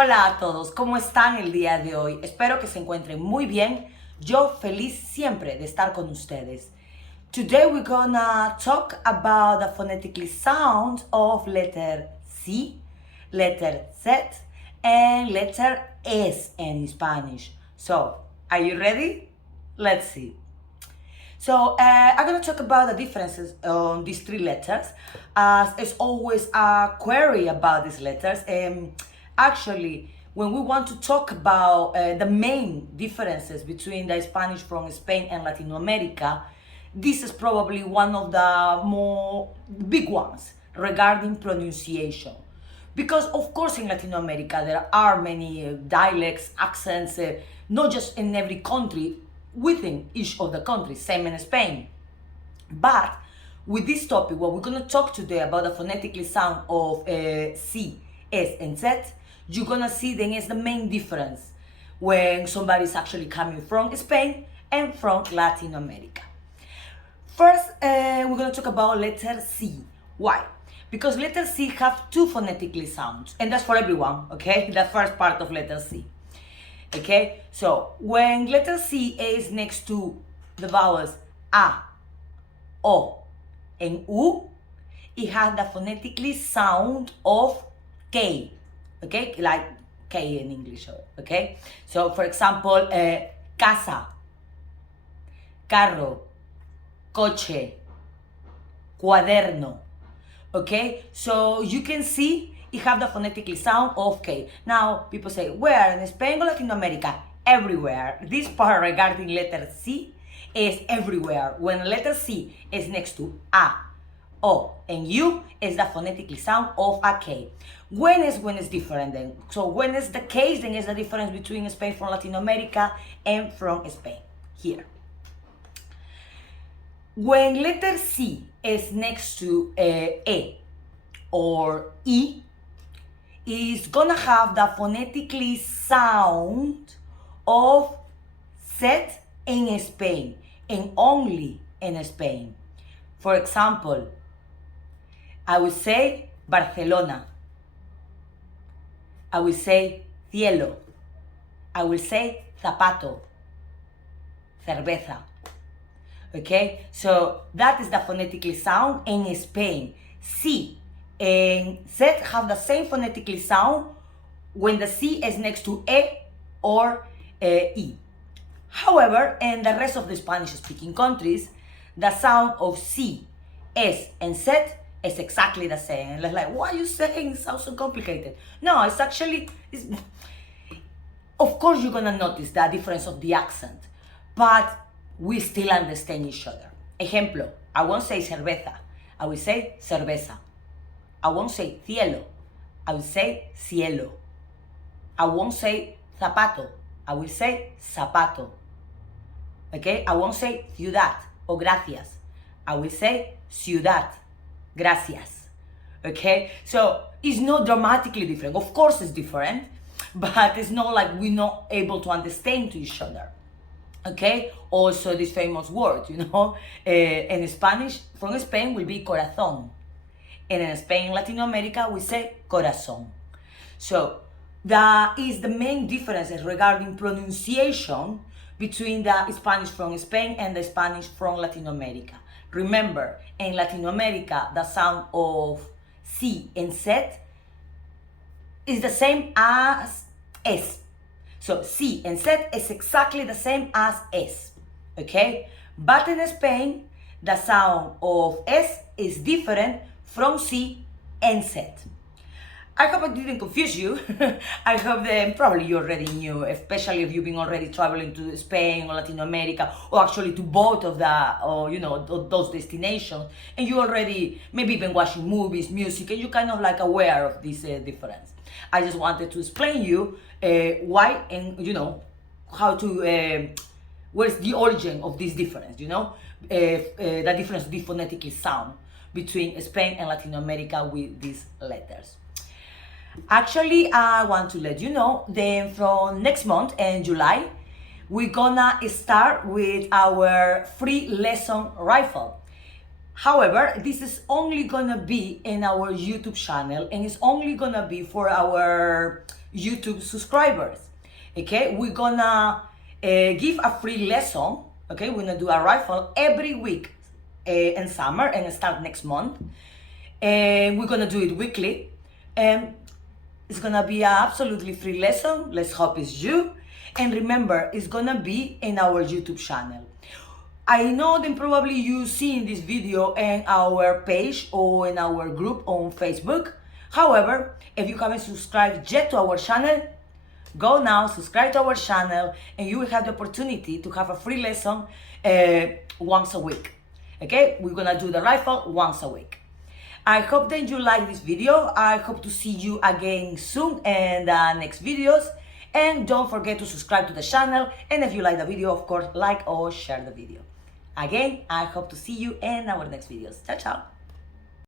Hola a todos, ¿cómo están el día de hoy? Espero que se encuentren muy bien. Yo feliz siempre de estar con ustedes. Today we're gonna talk about the phonetically sound of letter C, letter Z, and letter S in Spanish. So, are you ready? Let's see. So I'm going to talk about the differences on these three letters, as it's always a query about these letters. Actually, when we want to talk about the main differences between the Spanish from Spain and Latin America, this is probably one of the more big ones regarding pronunciation. Because of course in Latin America there are many dialects, accents, not just in every country, within each of the countries, same in Spain. But with this topic, what we're going to talk today about the phonetically sound of C, S, and Z, you're going to see then is the main difference when somebody's actually coming from Spain and from Latin America. First, we're going to talk about letter C. Why? Because letter C have two phonetically sounds, and that's for everyone, okay? The first part of letter C. Okay, so when letter C is next to the vowels A, O, and U, it has the phonetically sound of K, okay, like K in English, okay? So for example, casa, carro, coche, cuaderno, okay? So you can see it have the phonetically sound of K. Now, people say, where? In Spain or Latin America? Everywhere. This part regarding letter C is everywhere. When letter C is next to A, O, and U, is the phonetically sound of a K. When it's different then? So when it's the case, then is the difference between Spain from Latin America and from Spain. Here. When letter C is next to E or E, is gonna have the phonetically sound of Z in Spain and only in Spain. For example, I would say Barcelona. I will say cielo. I will say zapato. Cerveza. Okay, so that is the phonetically sound in Spain. C and Z have the same phonetically sound when the C is next to E or E. However, in the rest of the Spanish-speaking countries, the sound of C, S, and Z is exactly the same. And it's like, what are you saying? It sounds so complicated. No, it's actually, of course you're gonna notice the difference of the accent, but we still understand each other. Ejemplo, I won't say cerveza, I will say cerveza. I won't say cielo, I will say cielo. I won't say zapato, I will say zapato. Okay, I won't say ciudad or gracias, I will say ciudad, gracias. Okay, so it's not dramatically different. Of course it's different, but it's not like we're not able to understand to each other. Okay, also this famous word, in Spanish from Spain will be corazón. And in Spain, Latin America, we say corazón. So that is the main differences regarding pronunciation between the Spanish from Spain and the Spanish from Latin America. Remember, in Latin America, the sound of C and Z is the same as S. So C and Z is exactly the same as S, okay? But in Spain, the sound of S is different from C and Z. I hope I didn't confuse you. I hope that probably you already knew, especially if you've been already traveling to Spain or Latin America, or actually to both of those destinations, and you already maybe been watching movies, music, and you're kind of like aware of this difference. I just wanted to explain you why and how to where's the origin of this difference, the difference, the phonetically sound between Spain and Latin America with these letters. Actually, I want to let you know that from next month in July, we're gonna start with our free lesson rifle. However, this is only gonna be in our YouTube channel, and it's only gonna be for our YouTube subscribers. Okay, we're gonna give a free lesson. Okay, we're gonna do a rifle every week in summer and start next month. And we're gonna do it weekly. And it's gonna be an absolutely free lesson. Let's hope it's you. And remember, it's gonna be in our YouTube channel. I know that probably you seen this video in our page or in our group on Facebook. However, if you haven't subscribed yet to our channel, go now, subscribe to our channel, and you will have the opportunity to have a free lesson once a week. Okay, we're gonna do the rifle once a week. I hope that you like this video. I hope to see you again soon in the next videos. And don't forget to subscribe to the channel. And if you like the video, of course, like or share the video. Again, I hope to see you in our next videos. Ciao, ciao.